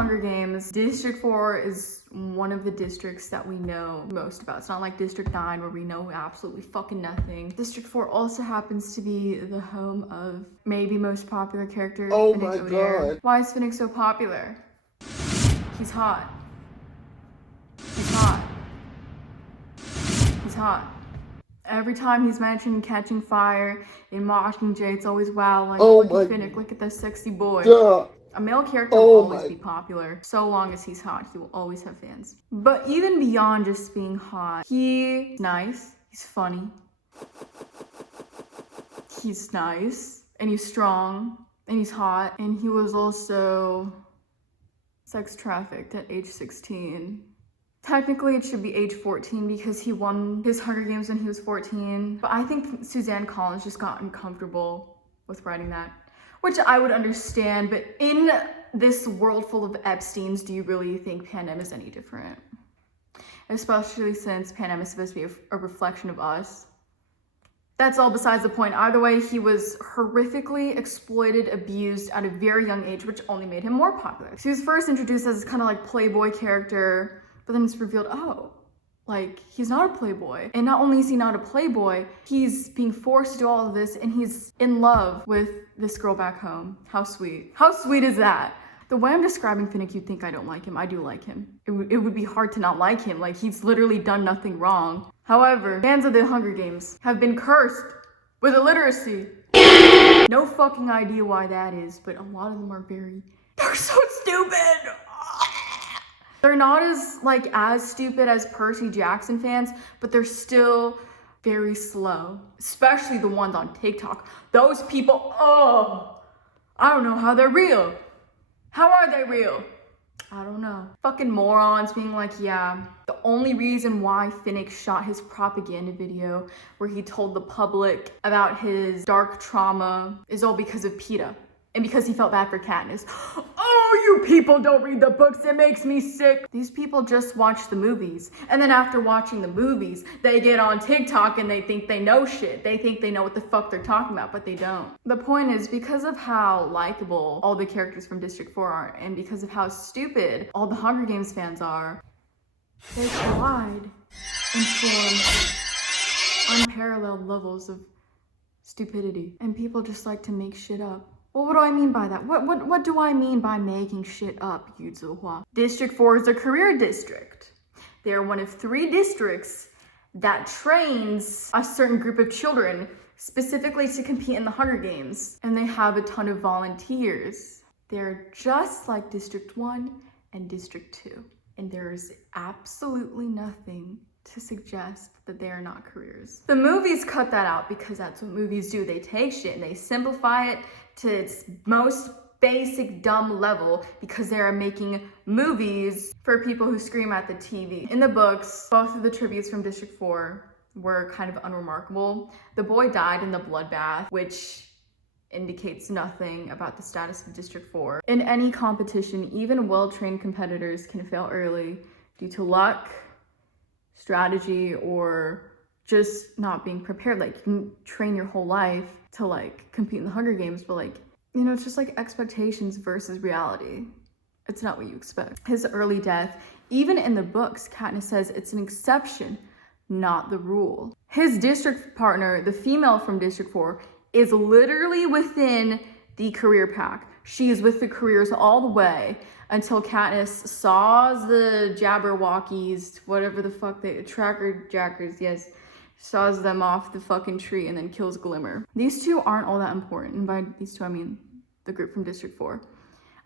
Hunger Games, District 4 is one of the districts that we know most about. It's not like District 9 where we know absolutely fucking nothing. District 4 also happens to be the home of maybe most popular character, oh Finnick my Odair. God. Why is Finnick so popular? He's hot. He's hot. He's hot. Every time he's mentioned catching fire in Mockingjay, it's always wow, like, oh look my at Finnick, look at this sexy boy. Duh. A male character Oh will always my. be popular. So long as he's hot, he will always have fans. But even beyond just being hot, he's nice, he's funny, he's nice, and he's strong, and he's hot, and he was also sex trafficked at age 16. Technically, it should be age 14 because he won his Hunger Games when he was 14. But I think Suzanne Collins just got uncomfortable with writing that, which I would understand. But in this world full of Epsteins, do you really think Fandom is any different? Especially since Fandom is supposed to be a reflection of us. That's all besides the point. Either way, he was horrifically exploited, abused at a very young age, which only made him more popular. So he was first introduced as kind of like playboy character, but then it's revealed, oh, like, he's not a playboy. And not only is he not a playboy, he's being forced to do all of this, and he's in love with this girl back home. How sweet. How sweet is that? The way I'm describing Finnick, you'd think I don't like him. I do like him. It would be hard to not like him. Like, he's literally done nothing wrong. However, fans of the Hunger Games have been cursed with illiteracy. No fucking idea why that is, but a lot of them are they're so stupid. They're not as stupid as Percy Jackson fans, but they're still very slow, especially the ones on TikTok. Those people, oh, I don't know how they're real. How are they real? I don't know. Fucking morons being like, yeah, the only reason why Finnick shot his propaganda video where he told the public about his dark trauma is all because of PETA. And because he felt bad for Katniss. Oh, you people don't read the books, it makes me sick. These people just watch the movies. And then after watching the movies, they get on TikTok and they think they know shit. They think they know what the fuck they're talking about, but they don't. The point is, because of how likable all the characters from District 4 are, and because of how stupid all the Hunger Games fans are, they collide and form unparalleled levels of stupidity. And people just like to make shit up. Well, what do I mean by that? What do I mean by making shit up, Yu Zihua? District 4 is a career district. They are one of 3 districts that trains a certain group of children specifically to compete in the Hunger Games. And they have a ton of volunteers. They're just like District 1 and District 2. And there's absolutely nothing to suggest that they are not careers. The movies cut that out because that's what movies do. They take shit and they simplify it to its most basic dumb level because they are making movies for people who scream at the TV. In the books, both of the tributes from District 4 were kind of unremarkable. The boy died in the bloodbath, which indicates nothing about the status of District 4. In any competition, even well-trained competitors can fail early due to luck, strategy, or just not being prepared. Like, you can train your whole life to like compete in the Hunger Games, but like, you know, it's just like expectations versus reality. It's not what you expect. His early death, even in the books, Katniss says it's an exception, not the rule. His district partner, the female from District 4, is literally within the career pack. She is with the careers all the way until Katniss saws the Jabberwockies, whatever the fuck tracker jackers, yes, saws them off the fucking tree and then kills Glimmer. These two aren't all that important. And by these two, I mean the group from District 4.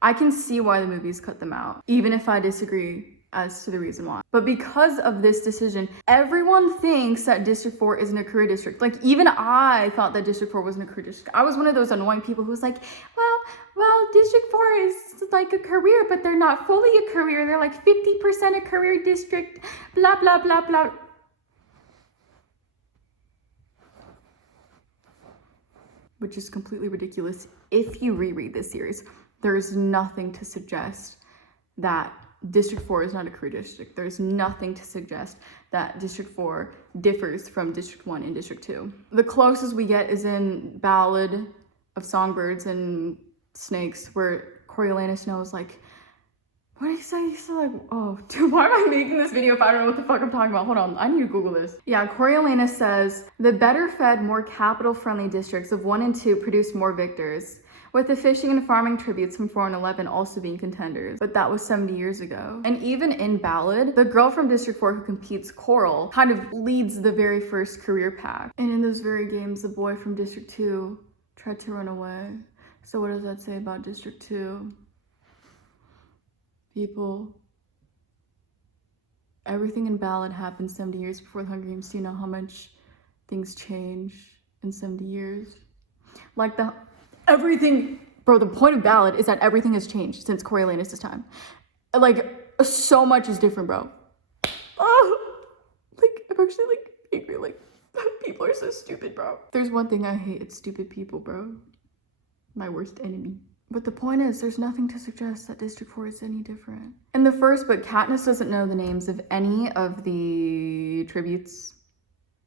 I can see why the movies cut them out, even if I disagree as to the reason why. But because of this decision, everyone thinks that District 4 isn't a career district. Like, even I thought that District 4 wasn't a career district. I was one of those annoying people who was like, well, District 4 is like a career, but they're not fully a career. They're like 50% a career district, blah, blah, blah, blah. Which is completely ridiculous. If you reread this series, there's nothing to suggest that District 4 is not a career district. There's nothing to suggest that District 4 differs from District 1 and District 2. The closest we get is in Ballad of Songbirds and Snakes, where Coriolanus knows, like, What did he say? He said like, oh, dude, why am I making this video if I don't know what the fuck I'm talking about? Hold on, I need to Google this. Yeah, Coriolanus says, the better fed, more capital-friendly districts of 1 and 2 produce more victors, with the fishing and farming tributes from 4 and 11 also being contenders. But that was 70 years ago. And even in Ballad, the girl from District 4 who competes, Coral, kind of leads the very first career pack. And in those very games, the boy from District 2 tried to run away. So what does that say about District 2? People, everything in Ballad happened 70 years before the Hunger Games. Do you know how much things change in 70 years? Like everything, bro, the point of Ballad is that everything has changed since Coriolanus' time. Like, so much is different, bro. Oh, like, I'm actually, like, angry. Like, people are so stupid, bro. There's one thing I hate, it's stupid people, bro. My worst enemy. But the point is, there's nothing to suggest that District 4 is any different. In the first book, Katniss doesn't know the names of any of the tributes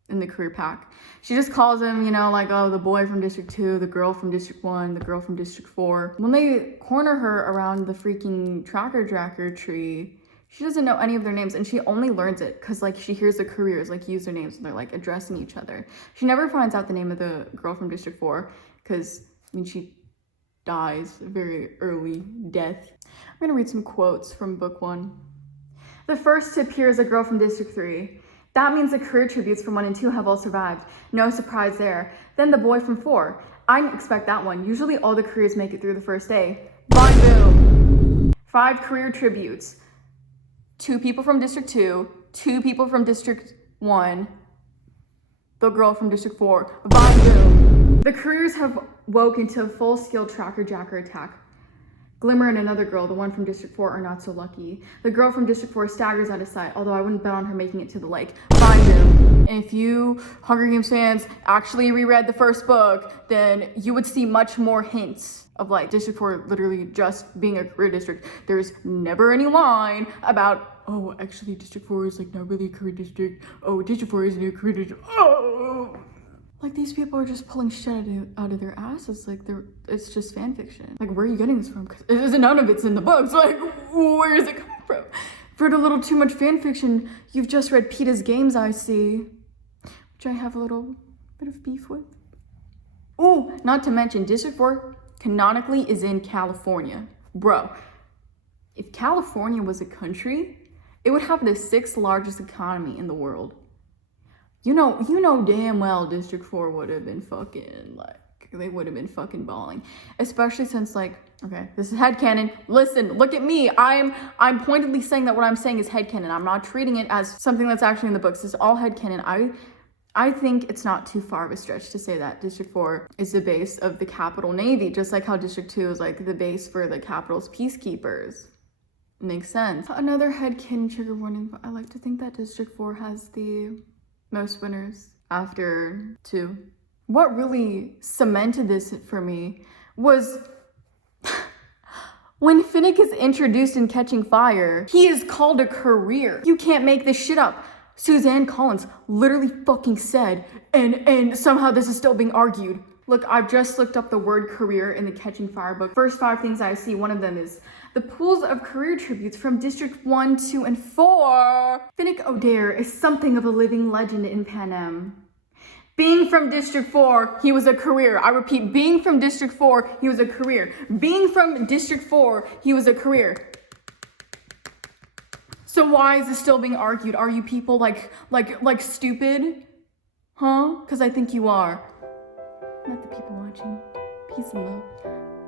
in the career pack. She just calls them, you know, like, oh, the boy from District 2, the girl from District 1, the girl from District 4. When they corner her around the freaking tracker tree, she doesn't know any of their names, and she only learns it because, like, she hears the careers, like, use their names, and they're, like, addressing each other. She never finds out the name of the girl from District 4 because, I mean, she dies a very early death. I'm gonna read some quotes from book 1. The first to appear is a girl from District 3. That means the career tributes from 1 and 2 have all survived. No surprise there. Then the boy from 4. I didn't expect that one. Usually all the careers make it through the first day. Bang boom. 5 career tributes. 2 people from District 2, 2 people from District 1, the girl from District 4. Bang boom. The careers have woken to a full-scale tracker-jacker attack. Glimmer and another girl, the one from District 4, are not so lucky. The girl from District 4 staggers out of sight, although I wouldn't bet on her making it to the lake. Bang boom. And if you Hunger Games fans actually reread the first book, then you would see much more hints of, like, District 4 literally just being a career district. There's never any line about, oh, actually District 4 is, like, not really a career district. Oh, District 4 isn't a career district. Oh! Like, these people are just pulling shit out of their asses. Like, it's just fan fiction. Like, where are you getting this from? Because none of it's in the books. Like, where is it coming from? I've read a little too much fan fiction. You've just read Peeta's Games, I see. Which I have a little bit of beef with. Oh, not to mention, District 4 canonically is in California. Bro, if California was a country, it would have the 6th largest economy in the world. You know damn well District 4 would have been fucking, like, they would have been fucking balling. Especially since, like, okay, this is headcanon. Listen, look at me. I'm pointedly saying that what I'm saying is headcanon. I'm not treating it as something that's actually in the books. This is all headcanon. I think it's not too far of a stretch to say that District 4 is the base of the Capital Navy, just like how District 2 is, like, the base for the Capital's peacekeepers. Makes sense. Another headcanon trigger warning, but I like to think that District 4 has the most winners after 2. What really cemented this for me was when Finnick is introduced in Catching Fire, he is called a career. You can't make this shit up. Suzanne Collins literally fucking said, and somehow this is still being argued. Look, I've just looked up the word career in the Catching Fire book. First 5 things I see, one of them is the pools of career tributes from District 1, 2, and 4. Finnick Odair is something of a living legend in Fandom. Being from District 4, he was a career. I repeat, being from District 4, he was a career. Being from District 4, he was a career. So why is this still being argued? Are you people like stupid? Huh? Because I think you are. Not the people watching. Peace and love.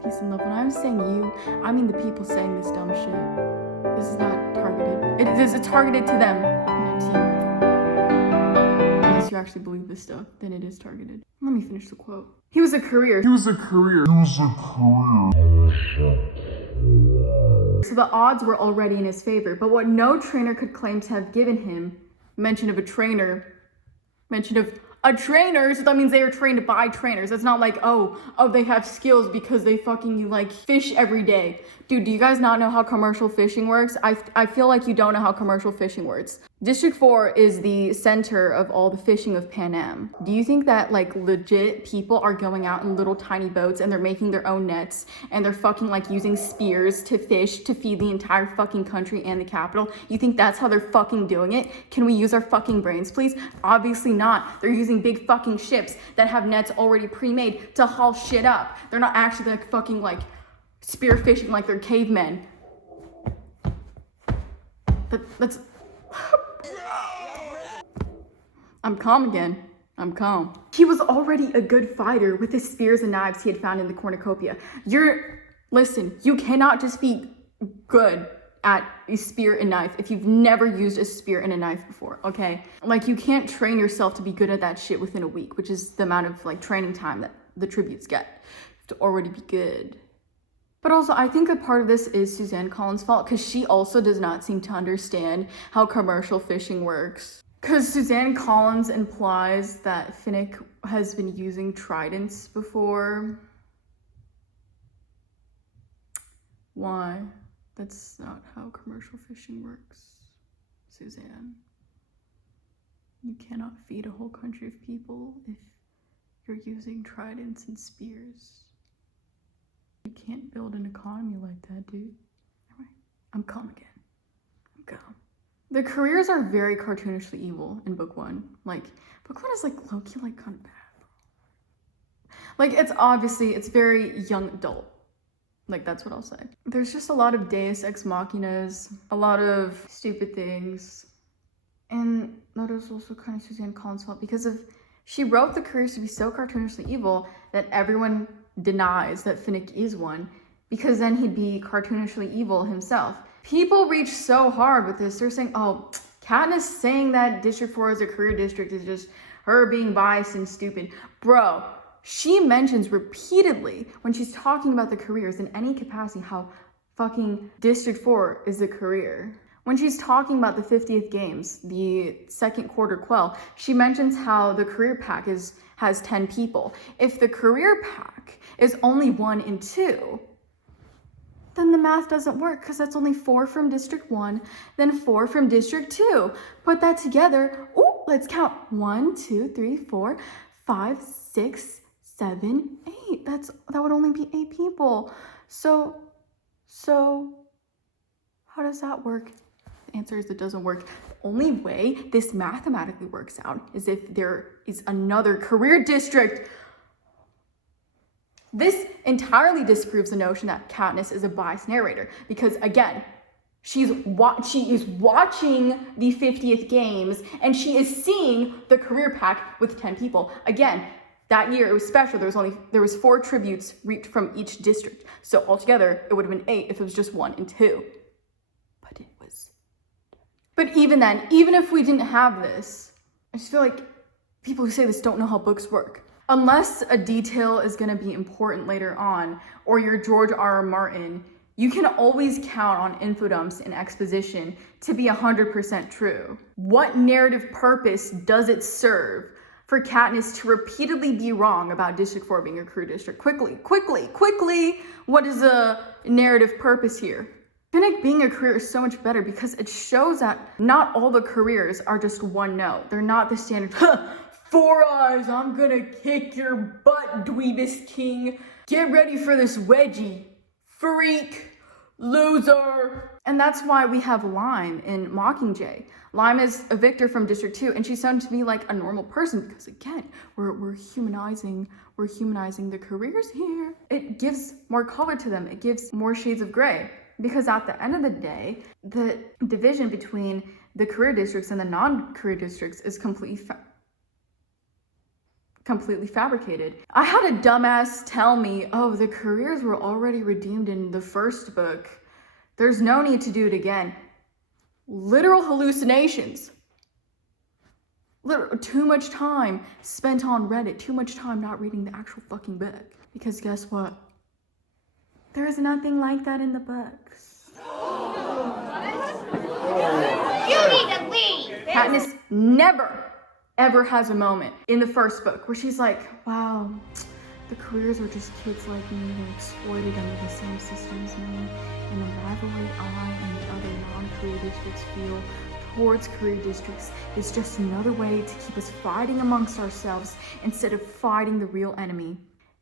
Peace and love. When I'm saying you, I mean the people saying this dumb shit. This is not targeted. It's targeted to them, not to you. Unless you actually believe this stuff, then it is targeted. Let me finish the quote. He was a career. So the odds were already in his favor, but what no trainer could claim to have given him, mention of a trainer, so that means they are trained by trainers. It's not like, oh, they have skills because they fucking, like, fish every day. Dude, do you guys not know how commercial fishing works? I feel like you don't know how commercial fishing works. District 4 is the center of all the fishing of Pan Am. Do you think that like legit people are going out in little tiny boats and they're making their own nets and they're fucking like using spears to fish to feed the entire fucking country and the capital? You think that's how they're fucking doing it? Can we use our fucking brains, please? Obviously not. They're using big fucking ships that have nets already pre-made to haul shit up. They're not actually like fucking like spear fishing like they're cavemen. That's I'm calm again. I'm calm. He was already a good fighter with the spears and knives he had found in the cornucopia. Listen, you cannot just be good at a spear and knife if you've never used a spear and a knife before, okay? Like, you can't train yourself to be good at that shit within a week, which is the amount of like training time that the tributes get. You have to already be good. But also, I think a part of this is Suzanne Collins' fault, because she also does not seem to understand how commercial fishing works. Because Suzanne Collins implies that Finnick has been using tridents before. Why? That's not how commercial fishing works, Suzanne. You cannot feed a whole country of people if you're using tridents and spears. You can't build an economy like that, dude. Anyway, I'm calm again. I'm calm. The careers are very cartoonishly evil in book 1. Like, book 1 is like low-key, like kind of bad. Like, it's very young adult. Like, that's what I'll say. There's just a lot of deus ex machinas, a lot of stupid things. And that is also kind of Suzanne Collins' fault, because she wrote the careers to be so cartoonishly evil that everyone denies that Finnick is one, because then he'd be cartoonishly evil himself. People reach so hard with this. They're saying, oh, Katniss saying that District 4 is a career district is just her being biased and stupid. Bro, she mentions repeatedly when she's talking about the careers in any capacity how fucking District 4 is a career. When she's talking about the 50th games, the second quarter quell, she mentions how the career pack has 10 people. If the career pack is only 1 and 2, then the math doesn't work, because that's only 4 from District 1, then 4 from District 2. Put that together. Ooh, let's count. 1, 2, 3, 4, 5, 6, 7, 8. That would only be 8 people. So how does that work? The answer is it doesn't work. The only way this mathematically works out is if there is another career district. This entirely disproves the notion that Katniss is a biased narrator, because again, she is watching the 50th games and she is seeing the career pack with 10 people. Again, that year it was special. There was 4 tributes reaped from each district. So altogether it would have been 8 if it was just 1 and 2. But it was. But even then, even if we didn't have this, I just feel like people who say this don't know how books work. Unless a detail is going to be important later on, or you're George R.R. Martin, you can always count on info dumps and exposition to be 100% true. What narrative purpose does it serve for Katniss to repeatedly be wrong about District 4 being a career district? Quickly, what is the narrative purpose here? Finnick being a career is so much better because it shows that not all the careers are just one note. They're not the standard, 4 eyes, I'm gonna kick your butt, Dweebus King. Get ready for this wedgie. Freak. Loser. And that's why we have Lime in Mockingjay. Lime is a victor from District 2, and she's shown to be like a normal person because again, we're humanizing the careers here. It gives more color to them. It gives more shades of gray. Because at the end of the day, the division between the career districts and the non-career districts is completely fabricated. I had a dumbass tell me, oh, the careers were already redeemed in the first book. There's no need to do it again. Literal hallucinations. Too much time spent on Reddit, too much time not reading the actual fucking book. Because guess what? There is nothing like that in the books. You need to leave! Katniss never ever has a moment in the first book where she's like, wow, The careers are just kids like me. They're exploited under the same systems me and the rivalry I and the other non-career districts feel towards career districts is just another way to keep us fighting amongst ourselves instead of fighting the real enemy.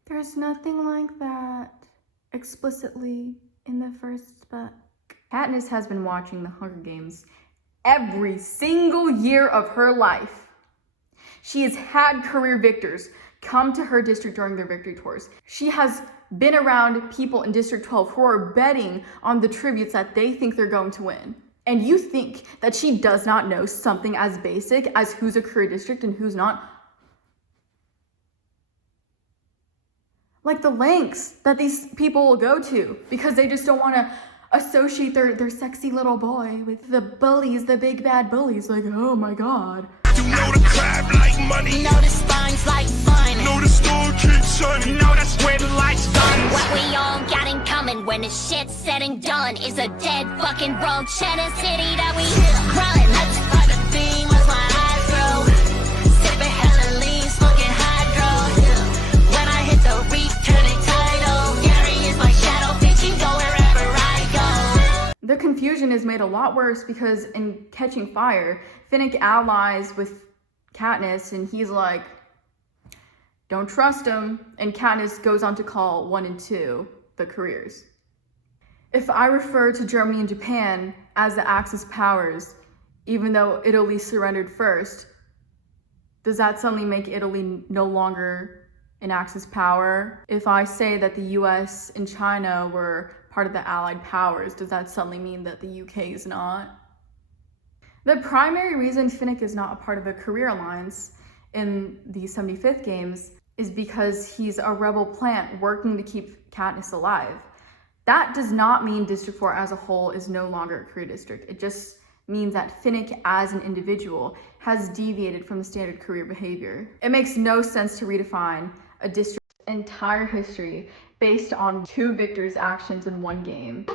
There's nothing like that explicitly in the first book. Katniss has been watching the Hunger Games every single year of her life. She has had career victors come to her district during their victory tours. She has been around people in District 12 who are betting on the tributes that they think they're going to win. And you think that she does not know something as basic as who's a career district and who's not? Like the lengths that these people will go to because they just don't want to associate their sexy little boy with the bullies, the big bad bullies. Like, oh my god. You know the crab like money. Know the spine's like fun. Know the store keeps shining. Know that's where the light's done. What we all got in common when the shit's said and done is a dead fucking road. Cheddar city that we run. That's part of the theme of my hydro. Sipping hella lean, smoking hydro. When I hit the reef, turning tidal. Gary is my shadow, bitching, go wherever I go. The confusion is made a lot worse because in Catching Fire, Finnick allies with Katniss and he's like, don't trust him. And Katniss goes on to call 1 and 2 the careers. If I refer to Germany and Japan as the Axis powers, even though Italy surrendered first, does that suddenly make Italy no longer an Axis power? If I say that the US and China were part of the Allied powers, does that suddenly mean that the UK is not? The primary reason Finnick is not a part of a career alliance in the 75th games is because he's a rebel plant working to keep Katniss alive. That does not mean District 4 as a whole is no longer a career district. It just means that Finnick as an individual has deviated from the standard career behavior. It makes no sense to redefine a district's entire history based on 2 victors' actions in 1 game.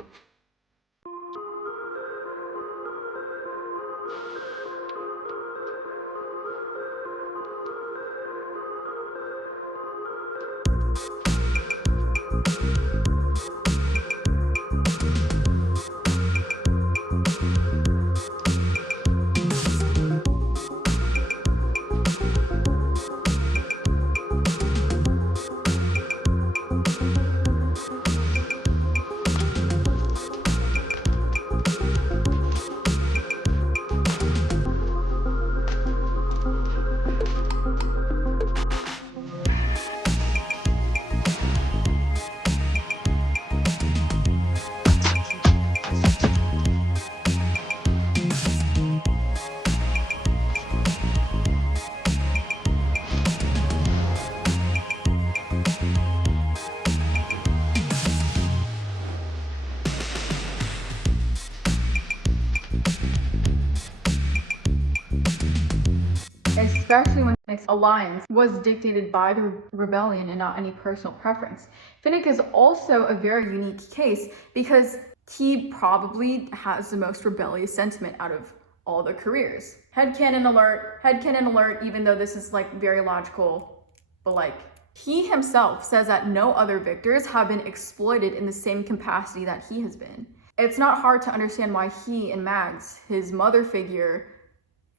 Especially when Finnick's alliance was dictated by the rebellion and not any personal preference. Finnick is also a very unique case because he probably has the most rebellious sentiment out of all the careers. Headcanon alert, even though this is like very logical, but like he himself says that no other victors have been exploited in the same capacity that he has been. It's not hard to understand why he and Mags, his mother figure,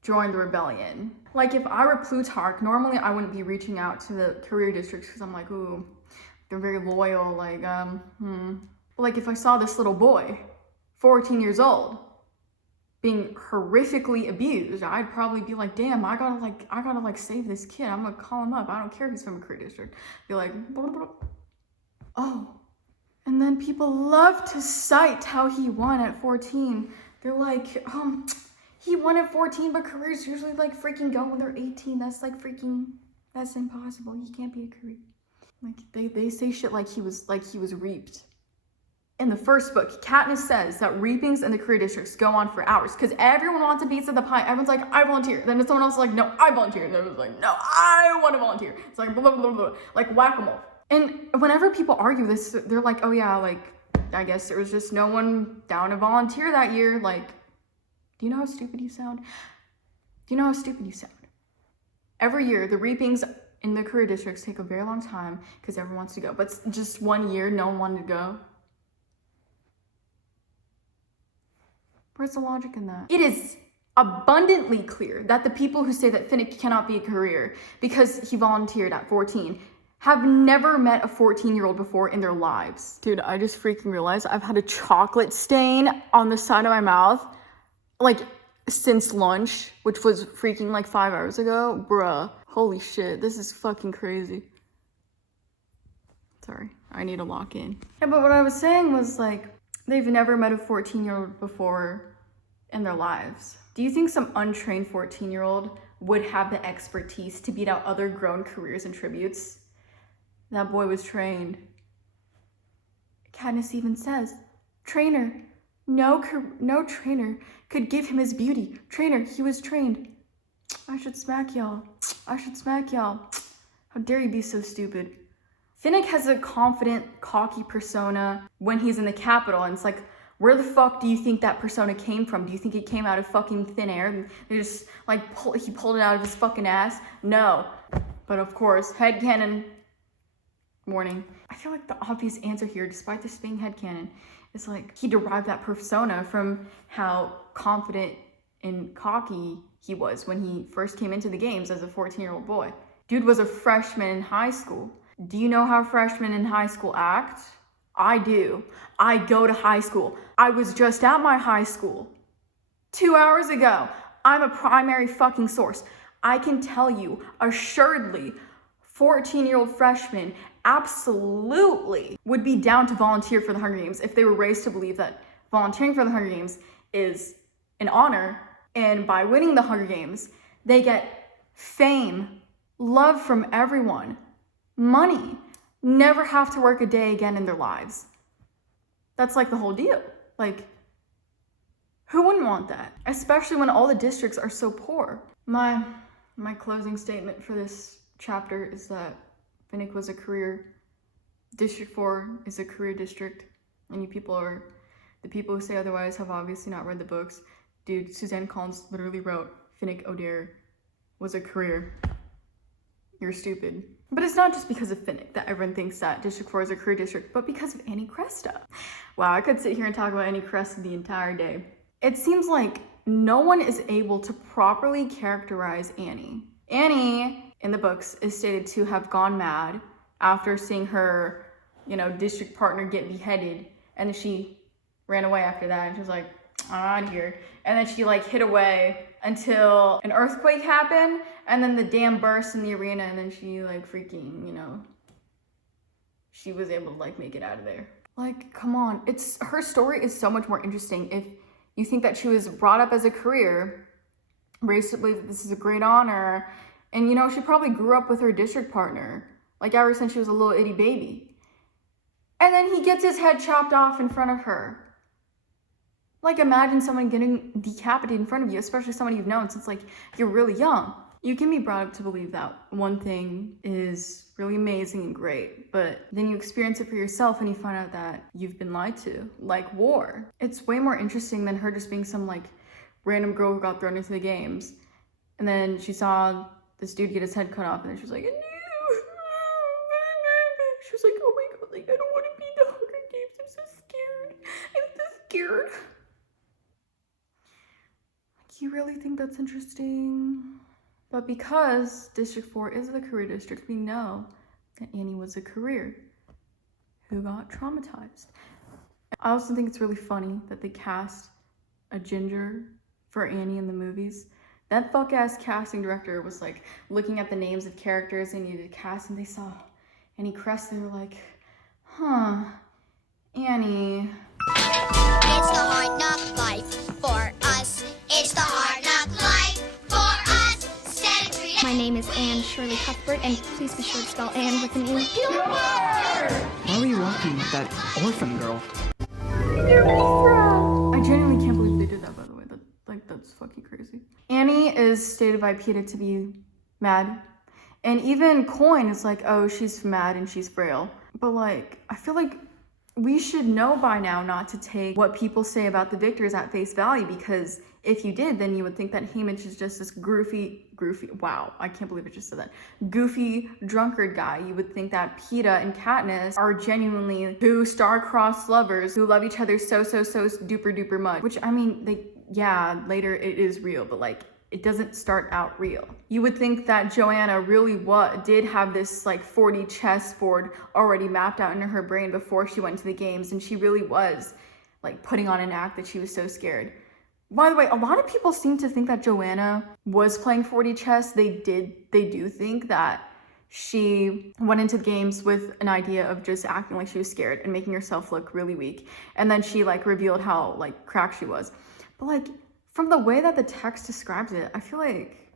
joined the rebellion. Like if I were Plutarch, normally I wouldn't be reaching out to the career districts because I'm like, ooh, they're very loyal, like, But like if I saw this little boy, 14 years old, being horrifically abused, I'd probably be like, damn, I gotta save this kid. I'm gonna call him up. I don't care if he's from a career district. Be like, blah, blah, blah. Oh. And then people love to cite how he won at 14. They're like, he won at 14, but careers usually like freaking go when they're 18. That's like freaking, that's impossible. He can't be a career. Like they say shit like he was reaped. In the first book, Katniss says that reapings in the career districts go on for hours because everyone wants a piece of the pie. Everyone's like, I volunteer. Then someone else is like, no, I volunteer. And everyone's like, no, I want to volunteer. It's like blah, blah, blah, blah, like whack-a-mole. And whenever people argue this, they're like, oh yeah, like, I guess there was just no one down to volunteer that year. Like, do you know how stupid you sound? Do you know how stupid you sound? Every year, the reapings in the career districts take a very long time because everyone wants to go. But just 1 year, no one wanted to go. Where's the logic in that? It is abundantly clear that the people who say that Finnick cannot be a career because he volunteered at 14 have never met a 14-year-old before in their lives. Dude, I just freaking realized I've had a chocolate stain on the side of my mouth, like, since lunch, which was freaking like 5 hours ago. Bruh, holy shit, this is fucking crazy. Sorry, I need to lock in. Yeah, but what I was saying was, like, they've never met a 14-year-old before in their lives. Do you think some untrained 14-year-old would have the expertise to beat out other grown careers and tributes? That boy was trained. Katniss even says, trainer. No trainer could give him his beauty. Trainer, he was trained. I should smack y'all. I should smack y'all. How dare you be so stupid? Finnick has a confident, cocky persona when he's in the Capitol, and it's like, where the fuck do you think that persona came from? Do you think it came out of fucking thin air? They just, like, he pulled it out of his fucking ass? No. But of course, headcanon warning. I feel like the obvious answer here, despite this being headcanon, is like, he derived that persona from how confident and cocky he was when he first came into the games as a 14-year-old boy. Dude was a freshman in high school. Do you know how freshmen in high school act? I do. I go to high school. I was just at my high school 2 hours ago. I'm a primary fucking source. I can tell you, assuredly, 14-year-old freshmen absolutely would be down to volunteer for the Hunger Games if they were raised to believe that volunteering for the Hunger Games is an honor, and by winning the Hunger Games, they get fame, love from everyone, money, never have to work a day again in their lives. That's like the whole deal. Like, who wouldn't want that? Especially when all the districts are so poor. My closing statement for this chapter is that Finnick was a career. District 4 is a career district. And the people who say otherwise have obviously not read the books. Dude, Suzanne Collins literally wrote Finnick Odair was a career. You're stupid. But it's not just because of Finnick that everyone thinks that District 4 is a career district, but because of Annie Cresta. Wow, I could sit here and talk about Annie Cresta the entire day. It seems like no one is able to properly characterize Annie. Annie, in the books, is stated to have gone mad after seeing her, district partner get beheaded, and then she ran away after that, and she was like, I'm out of here. And then she hid away until an earthquake happened, and then the dam burst in the arena, and then she she was able to make it out of there. Come on, her story is so much more interesting if you think that she was brought up as a career, raised to believe that this is a great honor, and she probably grew up with her district partner, ever since she was a little itty baby. And then he gets his head chopped off in front of her. Imagine someone getting decapitated in front of you, especially someone you've known since, you're really young. You can be brought up to believe that one thing is really amazing and great, but then you experience it for yourself and you find out that you've been lied to, like war. It's way more interesting than her just being some, random girl who got thrown into the games. And then she saw this dude get his head cut off, and then she was like, no. She was like, oh my god, I don't want to be in the Hunger Games. I'm so scared. I'm so scared. You really think that's interesting? But because District 4 is the career district, we know that Annie was a career who got traumatized. I also think it's really funny that they cast a ginger for Annie in the movies. That fuck-ass casting director was looking at the names of characters they needed to cast, and they saw Annie Crest, and they were like, huh, Annie. It's the hard knock life for us. It's the hard knock life for us. My name is Anne Shirley Cuthbert, and please be sure to spell Anne with an E. Why were you walking with that orphan girl? I genuinely can't believe they did that, by the way. That's fucking crazy. Annie is stated by PETA to be mad. And even Coin is oh, she's mad and she's frail. But I feel like we should know by now not to take what people say about the victors at face value, because if you did, then you would think that Haymitch is just this goofy, wow, I can't believe I just said that, goofy drunkard guy. You would think that Peeta and Katniss are genuinely two star-crossed lovers who love each other so duper duper much, which, I mean, yeah, later it is real, but like, it doesn't start out real. You would think that Joanna really did have this like 4D chessboard already mapped out into her brain before she went to the games, and she really was like putting on an act that she was so scared. By the way, a lot of people seem to think that Joanna was playing 4D chess. They do think that she went into the games with an idea of just acting like she was scared and making herself look really weak, and then she like revealed how like cracked she was. But like, from the way that the text describes it, I feel like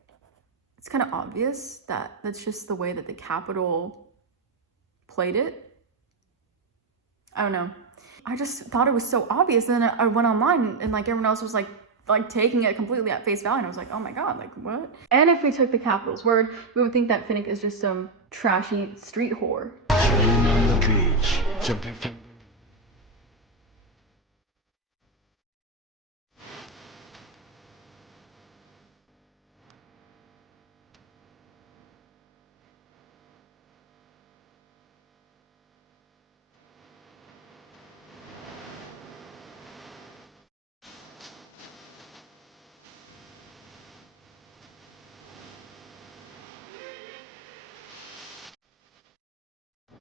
it's kind of obvious that that's just the way that the Capitol played it. I don't know. I just thought it was so obvious. And then I went online and like everyone else was like taking it completely at face value. And I was like, oh my God, like what? And if we took the Capitol's word, we would think that Finnick is just some trashy street whore. On the beach, jumping from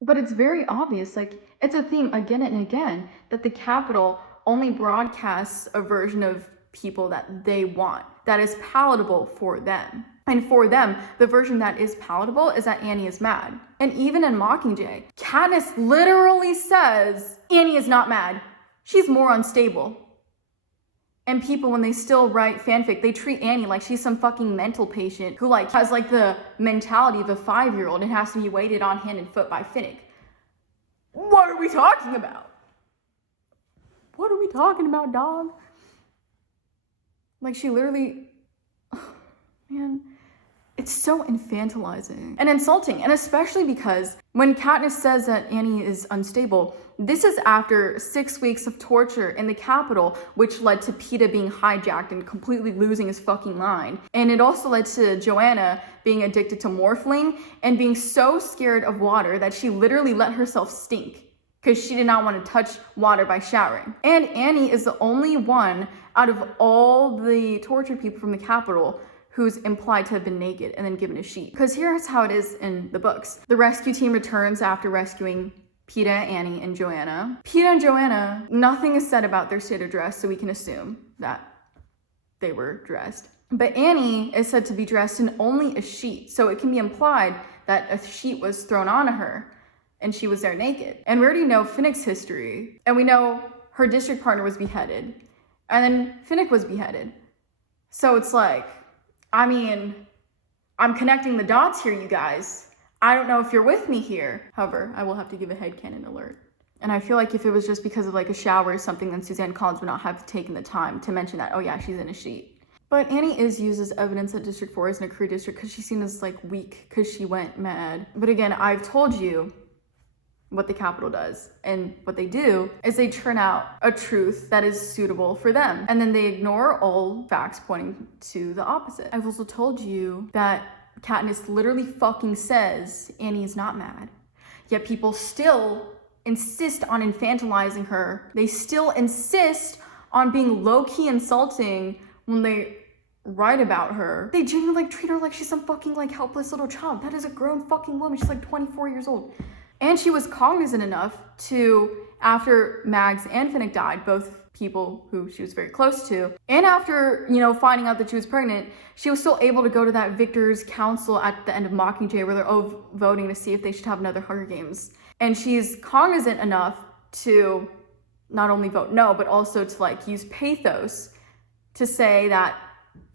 But it's very obvious, like, it's a theme again and again, that the Capitol only broadcasts a version of people that they want, that is palatable for them. And for them, the version that is palatable is that Annie is mad. And even in Mockingjay, Katniss literally says, Annie is not mad. She's more unstable. And people, when they still write fanfic, they treat Annie like she's some fucking mental patient who like has like the mentality of a 5-year-old and has to be weighted on hand and foot by Finnick. What are we talking about? What are we talking about, dog? Like, she literally, oh, man, it's so infantilizing and insulting. And especially because when Katniss says that Annie is unstable, this is after 6 weeks of torture in the Capitol, which led to Peeta being hijacked and completely losing his fucking mind. And it also led to Joanna being addicted to morphling and being so scared of water that she literally let herself stink because she did not want to touch water by showering. And Annie is the only one out of all the tortured people from the Capitol who's implied to have been naked and then given a sheet. Because here's how it is in the books. The rescue team returns after rescuing Peeta, Annie, and Joanna. Peeta and Joanna, nothing is said about their state of dress, so we can assume that they were dressed. But Annie is said to be dressed in only a sheet, so it can be implied that a sheet was thrown onto her and she was there naked. And we already know Finnick's history, and we know her district partner was beheaded, and then Finnick was beheaded. So it's like, I mean, I'm connecting the dots here, you guys. I don't know if you're with me here. However, I will have to give a headcanon alert. And I feel like if it was just because of like a shower or something, then Suzanne Collins would not have taken the time to mention that, oh yeah, she's in a sheet. But Annie is used as evidence that District 4 isn't a career district because she's seen as like weak because she went mad. But again, I've told you what the Capitol does. And what they do is they churn out a truth that is suitable for them. And then they ignore all facts pointing to the opposite. I've also told you that Katniss literally fucking says Annie is not mad. Yet people still insist on infantilizing her. They still insist on being low-key insulting when they write about her. They genuinely like treat her like she's some fucking like helpless little child. That is a grown fucking woman. She's like 24 years old. And she was cognizant enough to, after Mags and Finnick died, both people who she was very close to, and after, you know, finding out that she was pregnant, she was still able to go to that Victor's Council at the end of Mockingjay where they're all voting to see if they should have another Hunger Games. And she's cognizant enough to not only vote no, but also to like use pathos to say that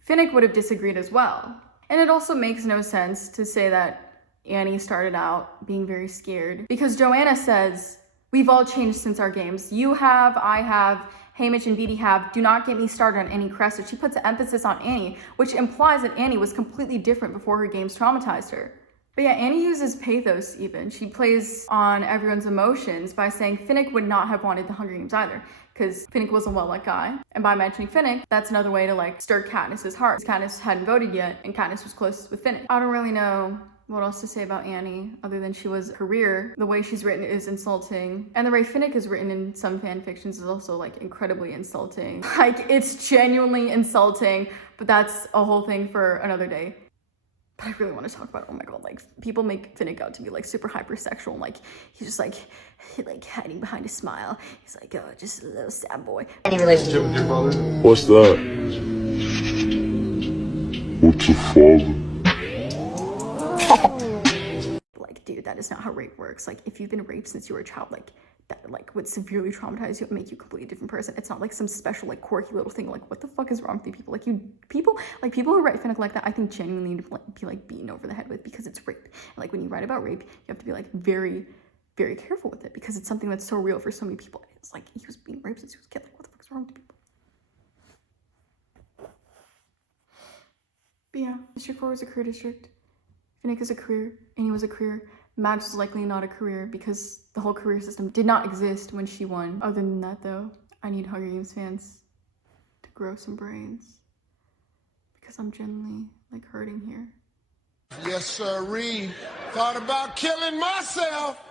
Finnick would have disagreed as well. And it also makes no sense to say that Annie started out being very scared because Joanna says, we've all changed since our games. You have, I have, Haymitch and Beatty have. Do not get me started on Annie Crescent. She puts an emphasis on Annie, which implies that Annie was completely different before her games traumatized her. But yeah, Annie uses pathos even. She plays on everyone's emotions by saying Finnick would not have wanted the Hunger Games either, because Finnick was a well-liked guy. And by mentioning Finnick, that's another way to like stir Katniss's heart. Katniss hadn't voted yet, and Katniss was closest with Finnick. I don't really know what else to say about Annie other than she was a career. The way she's written is insulting, and the way Finnick is written in some fan fictions is also like incredibly insulting. Like, it's genuinely insulting, but that's a whole thing for another day. But I really want to talk about, oh my god, like, people make Finnick out to be like super hypersexual, and like he's just like hiding behind a smile. He's like, oh, just a little sad boy. Any relationship with your father? What's that? What's a father? Like, dude, that is not how rape works. Like, if you've been raped since you were a child, like, that like would severely traumatize you and make you a completely different person. It's not like some special like quirky little thing. Like, what the fuck is wrong with you people? Like, people who write Finnick like that, I think genuinely need to be like beaten over the head with, because it's rape. And like, when you write about rape, you have to be like very, very careful with it, because it's something that's so real for so many people. It's like, he was being raped since he was a kid. Like, what the fuck is wrong with people? But yeah, District 4 was a career district. Finnick is a career, Annie was a career. Madge was likely not a career because the whole career system did not exist when she won. Other than that though, I need Hunger Games fans to grow some brains, because I'm genuinely like hurting here. Yes, sirree. Thought about killing myself.